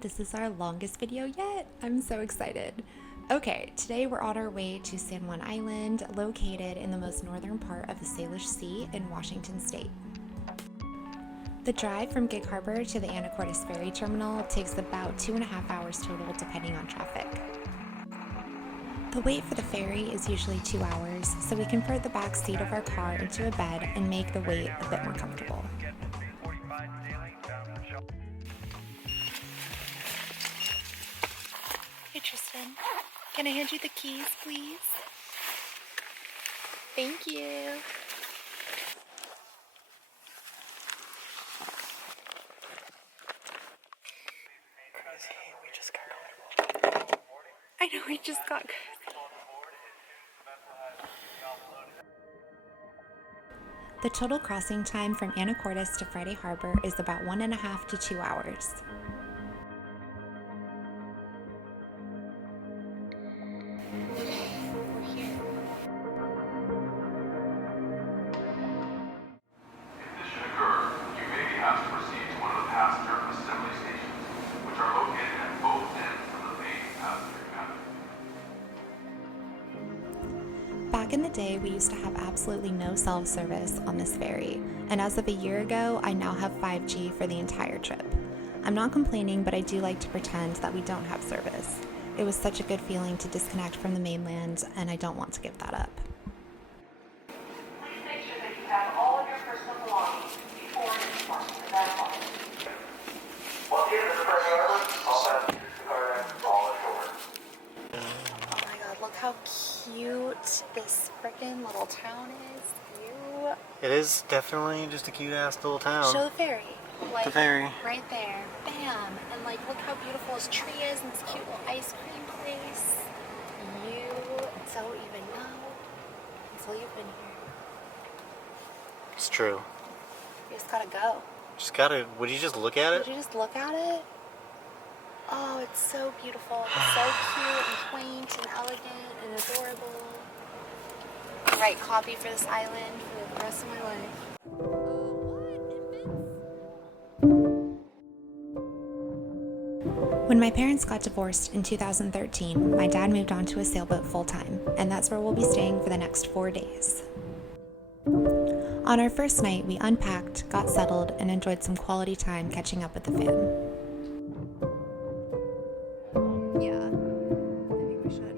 This is our longest video yet. I'm so excited. Okay, today we're on our way to San Juan Island, located in the most northern part of the Salish Sea in Washington State. The drive from Gig Harbor to the Anacortes Ferry Terminal takes about 2.5 hours total depending on traffic. The wait for the ferry is usually 2 hours, so we convert the back seat of our car into a bed and make the wait a bit more comfortable. Hey Tristan, can I hand you the keys, please? Thank you. Crazy, we just got going. I know, we just got crazy. The total crossing time from Anacortes to Friday Harbor is about 1.5 to 2 hours. Back in the day, we used to have absolutely no self-service on this ferry, and as of a year ago, I now have 5G for the entire trip. I'm not complaining, but I do like to pretend that we don't have service. It was such a good feeling to disconnect from the mainland, and I don't want to give that up. Please make sure that you have all of your personal belongings before departing the vessel. Once again, this is Friday Harbor. All passengers depart all ashore. Oh my god, look how cute this freaking little town is. Cute. It is definitely just a cute ass little town. Show the ferry. Like, the ferry. Right there. Bam. And like, look how beautiful this tree is and this cute little ice cream place. You don't even know until you've been here. It's true. You just gotta go. Just gotta, would you just look at Would it? you just look at it? Oh, it's so beautiful. It's so cute and quaint and elegant and adorable. Right copy for this island for the rest of my life. When my parents got divorced in 2013, my dad moved on to a sailboat full-time, and that's where we'll be staying for the next 4 days. On our first night, we unpacked, got settled, and enjoyed some quality time catching up with the fam. Yeah, I think we should.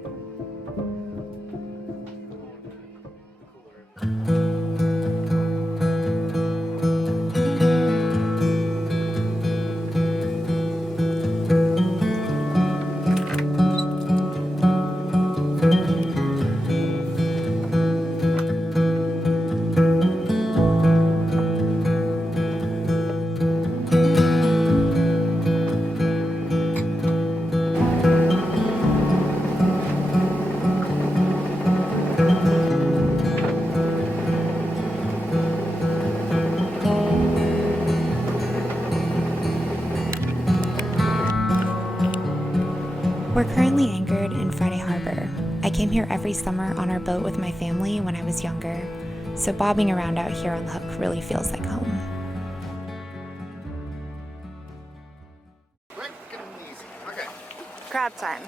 We're currently anchored in Friday Harbor. I came here every summer on our boat with my family when I was younger, so bobbing around out here on the hook really feels like home. Okay. Crab time.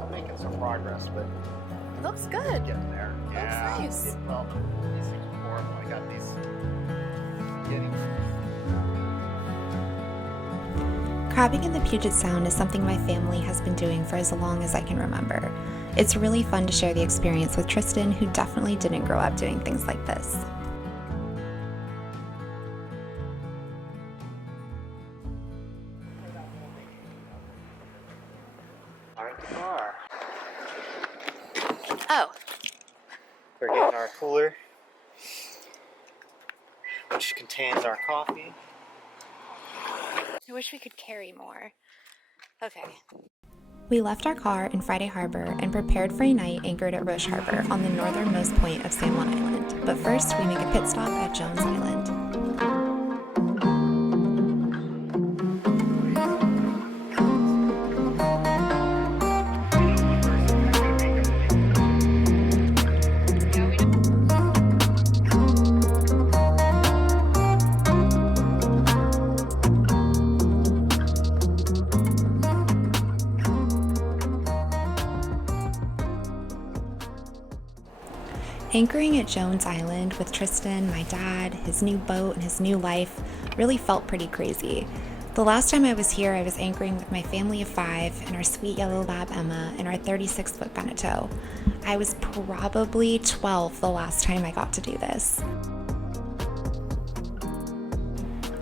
I'm making some progress, but It looks good. getting there. Looks nice. Well, these things are horrible. I got these getting. Crabbing in the Puget Sound is something my family has been doing for as long as I can remember. It's really fun to share the experience with Tristan, who definitely didn't grow up doing things like this. All right, the bar. Oh, We're getting our cooler, which contains our coffee. I wish we could carry more. Okay. We left our car in Friday Harbor and prepared for a night anchored at Roche Harbor on the northernmost point of San Juan Island. But first, we make a pit stop at Jones Island. Anchoring at Jones Island with Tristan, my dad, his new boat, and his new life really felt pretty crazy. The last time I was here, I was anchoring with my family of 5 and our sweet yellow lab Emma and our 36-foot Beneteau. I was probably 12 the last time I got to do this.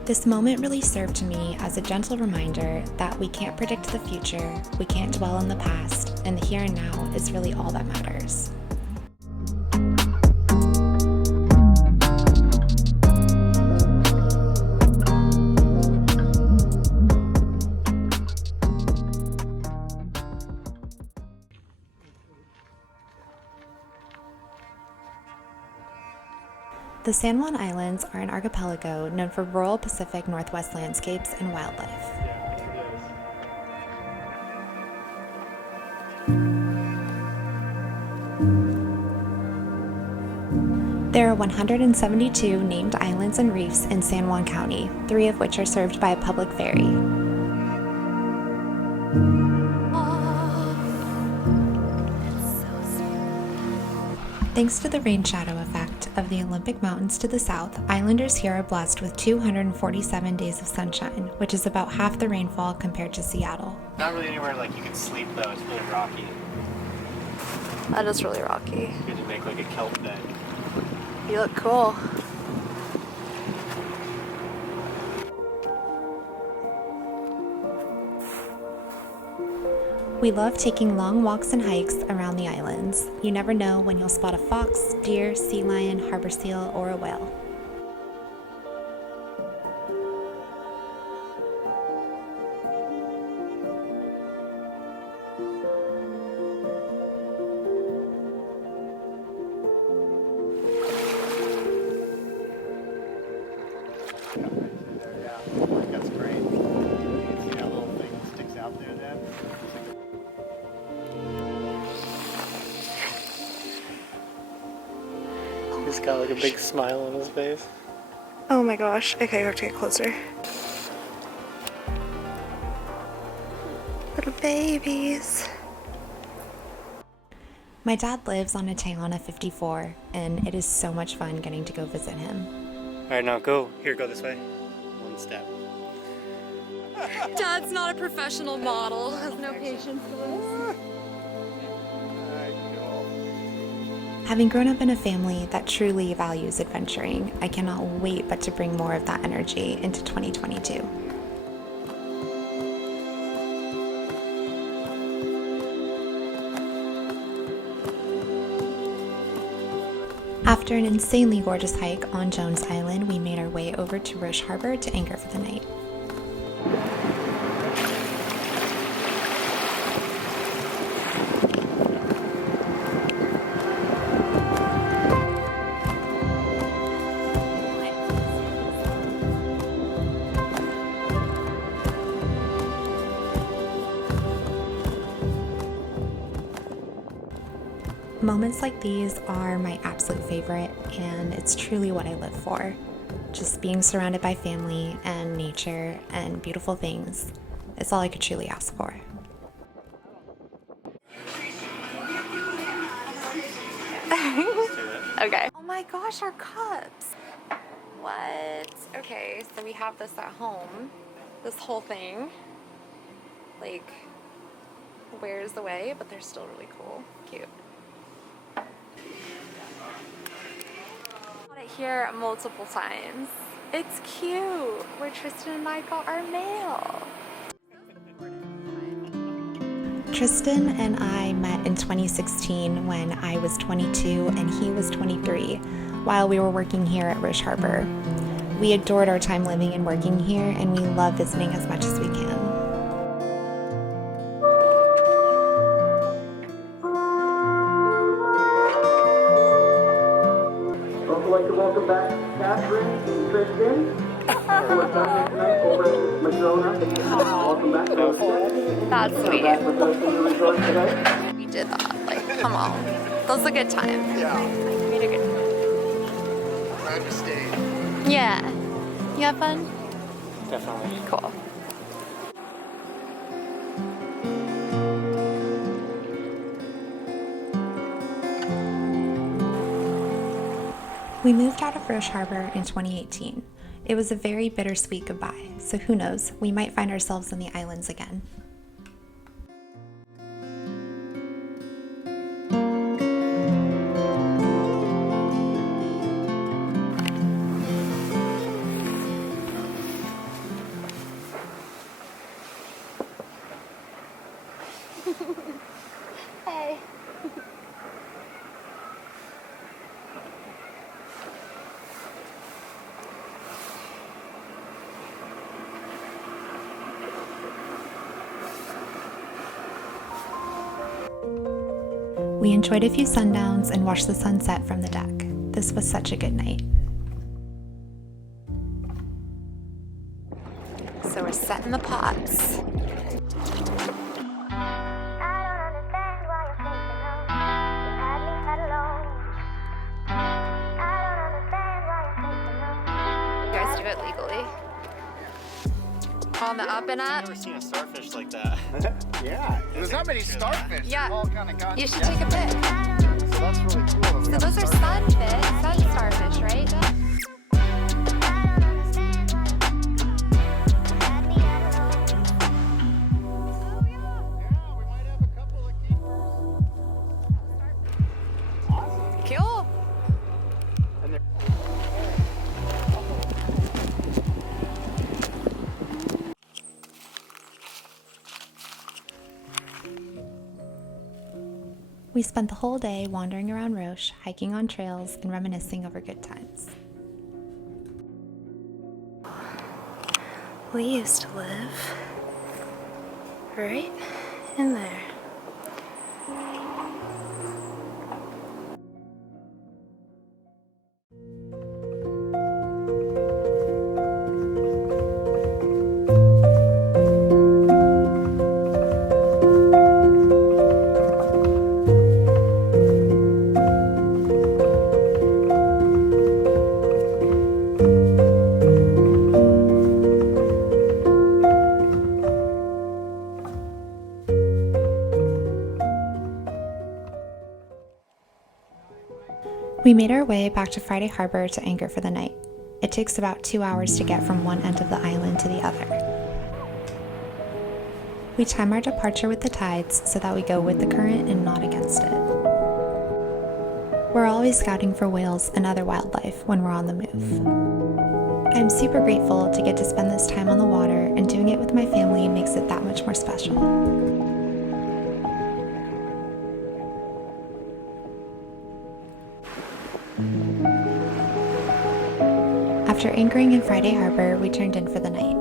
This moment really served me as a gentle reminder that we can't predict the future, we can't dwell in the past, and the here and now is really all that matters. The San Juan Islands are an archipelago known for rural Pacific Northwest landscapes and wildlife. There are 172 named islands and reefs in San Juan County, 3 of which are served by a public ferry. Thanks to the rain shadow effect of the Olympic Mountains to the south, islanders here are blessed with 247 days of sunshine, which is about half the rainfall compared to Seattle. Not really anywhere like you can sleep though, it's really rocky. That is really rocky. You could make like a kelp bed. You look cool. We love taking long walks and hikes around the islands. You never know when you'll spot a fox, deer, sea lion, harbor seal, or a whale. Yeah, that's great. You can see that little thing that sticks out there then. He's got like a big smile on his face. Oh my gosh. Okay, I have to get closer. Little babies. My dad lives on a Tayana 54, and it is so much fun getting to go visit him. Alright, now go. Here, go this way. One step. Dad's not a professional model. Has no patience for this. Having grown up in a family that truly values adventuring, I cannot wait but to bring more of that energy into 2022. After an insanely gorgeous hike on Jones Island, we made our way over to Roche Harbor to anchor for the night. Moments like these are my absolute favorite, and it's truly what I live for. Just being surrounded by family and nature and beautiful things is all I could truly ask for. Okay. Oh my gosh, our cups. What? Okay, so we have this at home. This whole thing, like, wears away, but they're still really cool. Cute. Got it here multiple times. It's cute. Where Tristan and I got our mail. Tristan and I met in 2016 when I was 22 and he was 23 while we were working here at Roche Harbor. We adored our time living and working here, and we love visiting as much as we can. I'd like to welcome back Catherine and Tristan, who are done tonight over at Madrona. Welcome back. That's sweet. Back with us in the resort today. We did that. Like, come on. That was a good time. Yeah. We had a good time. Glad you stayed. Yeah. You have fun? Definitely. Cool. We moved out of Roche Harbor in 2018. It was a very bittersweet goodbye, so who knows, we might find ourselves in the islands again. Hey. We enjoyed a few sundowns and watched the sunset from the deck. This was such a good night. So we're setting the pots. You guys do it legally? On the up and I've up? never seen a starfish like that. Yeah, there's not many starfish. Yeah. They've all kind of gone You should together. take a pic. So that's really cool. So those are sunfish, sun starfish, right? Cool. We spent the whole day wandering around Roche, hiking on trails, and reminiscing over good times. We used to live right in there. We made our way back to Friday Harbor to anchor for the night. It takes about 2 hours to get from one end of the island to the other. We time our departure with the tides so that we go with the current and not against it. We're always scouting for whales and other wildlife when we're on the move. I'm super grateful to get to spend this time on the water, and doing it with my family makes it that much more special. After anchoring in Friday Harbor, we turned in for the night.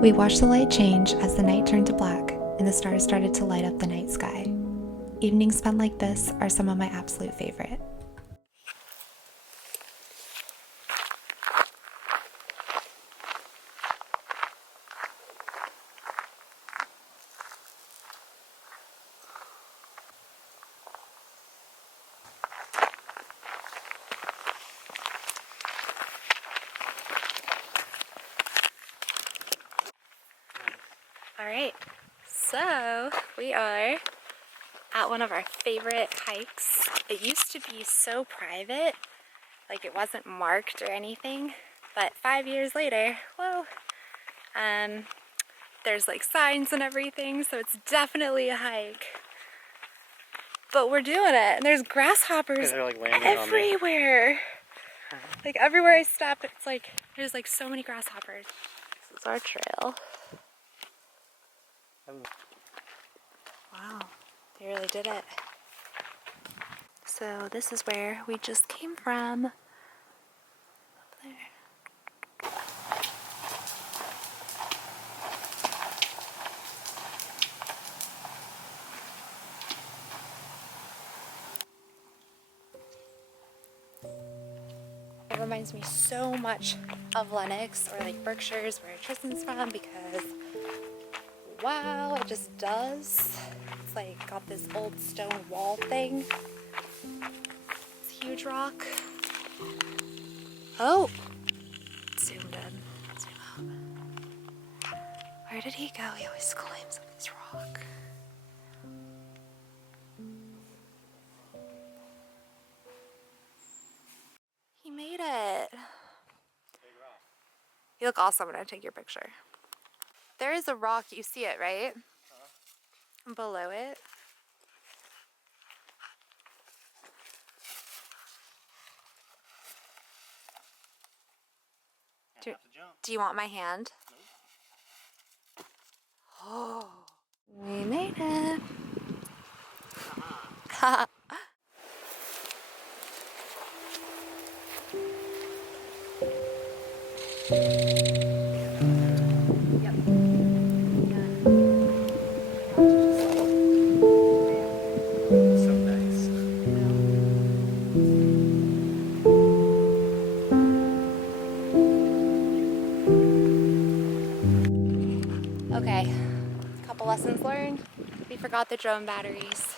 We watched the light change as the night turned to black and the stars started to light up the night sky. Evenings spent like this are some of my absolute favorite. All right, so we are at one of our favorite hikes. It used to be so private, like it wasn't marked or anything, but 5 years later, whoa, there's like signs and everything, so it's definitely a hike. But we're doing it, and there's grasshoppers They're, like, landing on me. everywhere. Like everywhere I step, it's like there's like so many grasshoppers. This is our trail. Wow, they really did it. So this is where we just came from. Up there. It reminds me so much of Lennox or like Berkshire's where Tristan's from, because wow, it just does. It's like got this old stone wall thing. It's a huge rock. Oh, zoomed in. Zoom out. Where did he go? He always climbs up this rock. You look awesome when I take your picture. There is a rock, you see it, right? Below it. Do you want my hand? Oh, we made it. So nice. Okay, couple lessons learned. We forgot the drone batteries.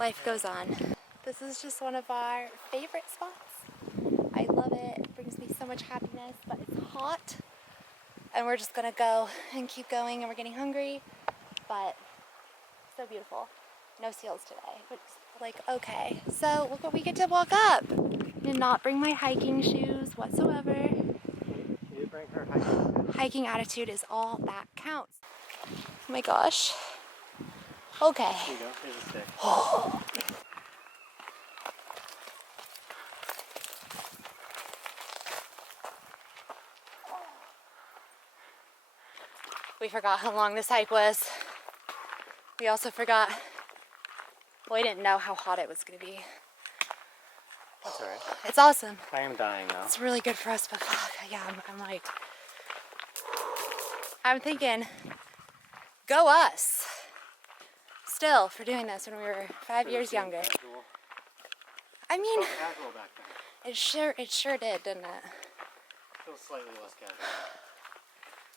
Life goes on. This is just one of our favorite spots. I love it. It brings me so much happiness, but it's hot. And we're just gonna go and keep going, and we're getting hungry, but so beautiful. No seals today, which is like, okay. So look what we get to walk up. Did not bring my hiking shoes whatsoever. You bring her hiking. Hiking attitude is all that counts. Oh my gosh. Okay. Here you go. Here's a stick. We forgot how long this hike was. We also forgot, well, we didn't know how hot it was gonna be. That's alright. It's awesome. I am dying now. It's really good for us, but fuck, yeah, I'm thinking, go us. Still, for doing this when we were 5 years younger. Casual. I mean, So casual back then. it sure did, didn't it? Feels slightly less casual.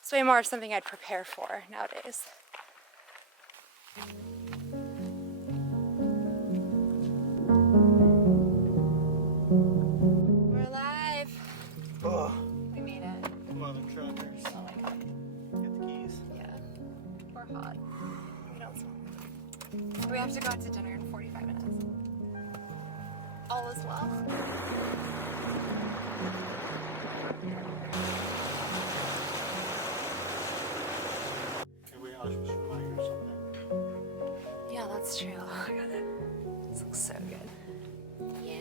It's way more of something I'd prepare for nowadays. We're alive. Oh, We made it. mother truckers. Oh my god. Get the keys. Yeah. We're hot. What else? We have to go out to dinner in 45 minutes. All is well. Can we Auschwitz or something? Yeah, that's true. Oh my god, this looks so good. Yeah.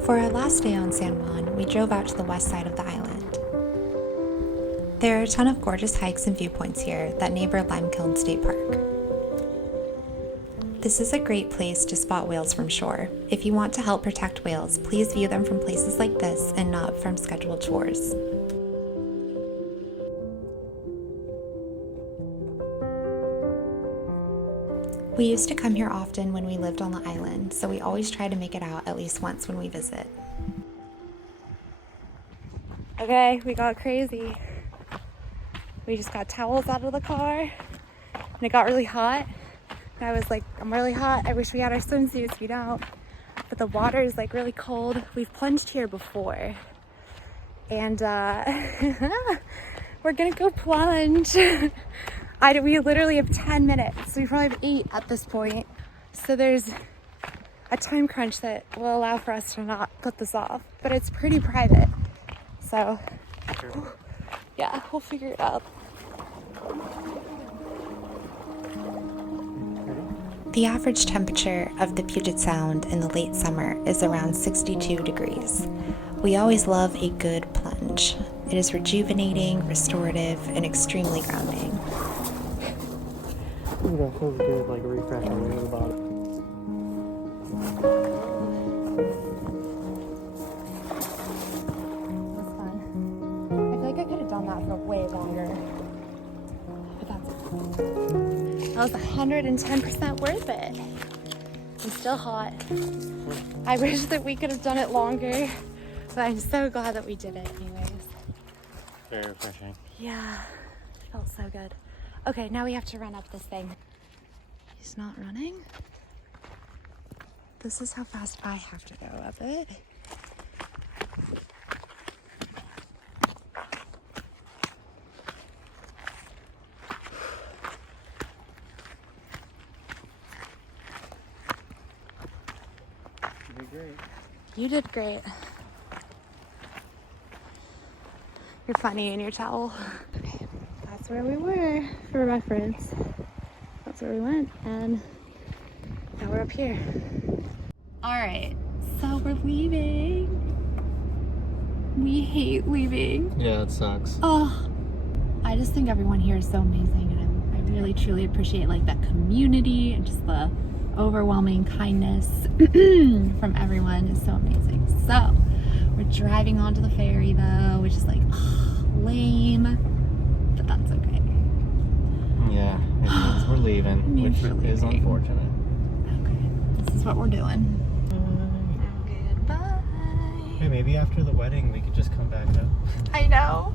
For our last day on San Juan, we drove out to the west side of the island. There are a ton of gorgeous hikes and viewpoints here that neighbor Limekiln State Park. This is a great place to spot whales from shore. If you want to help protect whales, please view them from places like this and not from scheduled tours. We used to come here often when we lived on the island, so we always try to make it out at least once when we visit. Okay, we got crazy. We just got towels out of the car and it got really hot. And I was like, I'm really hot. I wish we had our swimsuits. We don't. But the water is like really cold. We've plunged here before. And we're gonna go plunge. We literally have 10 minutes. We probably have 8 at this point. So there's a time crunch that will allow for us to not put this off. But it's pretty private. So, yeah, we'll figure it out. The average temperature of the Puget Sound in the late summer is around 62 degrees. We always love a good plunge. It is rejuvenating, restorative, and extremely grounding. Ooh, that feels good, like a refresh on the bottom. That's fun. I feel like I could have done that for way longer. But that was 110% worth it. I'm still hot. I wish that we could have done it longer, but I'm so glad that we did it anyways. Very refreshing. Yeah, it felt so good. Okay, now we have to run up this thing. He's not running. This is how fast I have to go up it. great. You did great. You're funny in your towel. Okay, that's where we were for reference. That's where we went, and now we're up here. All right, so we're leaving. We hate leaving. Yeah, it sucks. Oh, I just think everyone here is so amazing, and I really truly appreciate like that community and just the overwhelming kindness from everyone is so amazing. So we're driving onto the ferry though, which is like lame, but that's okay. Yeah, it means we're leaving, which is unfortunate. Okay, this is what we're doing. Goodbye. Hey, maybe after the wedding we could just come back up. I know.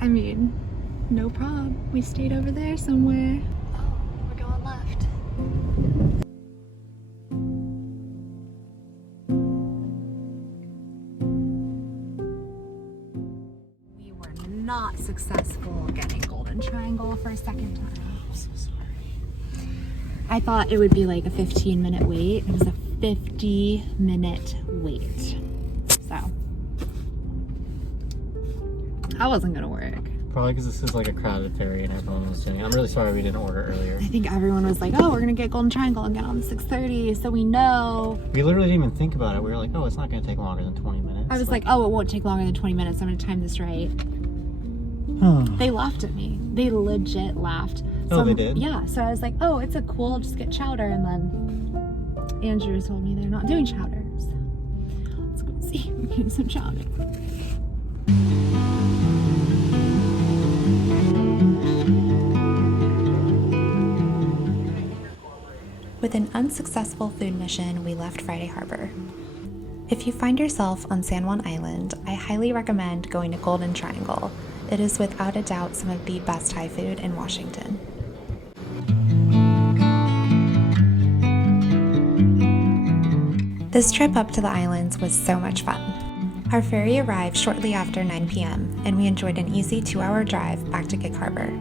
I mean, no problem. We stayed over there somewhere. Oh, we're going left. We were not successful getting Golden Triangle for a second time. I'm so sorry. I thought it would be like a 15-minute wait. It was a 50-minute wait. So that wasn't gonna work. Probably because this is like a crowded ferry and everyone was doing it. I'm really sorry we didn't order earlier. I think everyone was like, oh, we're gonna get Golden Triangle and get on the 6:30, so we know. We literally didn't even think about it. We were like, oh, it's not going to take longer than 20 minutes. I was like, oh, it won't take longer than 20 minutes. I'm gonna time this right. They laughed at me. They legit laughed. Oh, they did? Yeah, so I was like, oh, it's a cool, I'll just get chowder. And then Andrew told me they're not doing chowder. So let's go see. We're getting some chowder. With an unsuccessful food mission, we left Friday Harbor. If you find yourself on San Juan Island, I highly recommend going to Golden Triangle. It is without a doubt some of the best Thai food in Washington. This trip up to the islands was so much fun. Our ferry arrived shortly after 9 p.m., and we enjoyed an easy 2-hour drive back to Gig Harbor.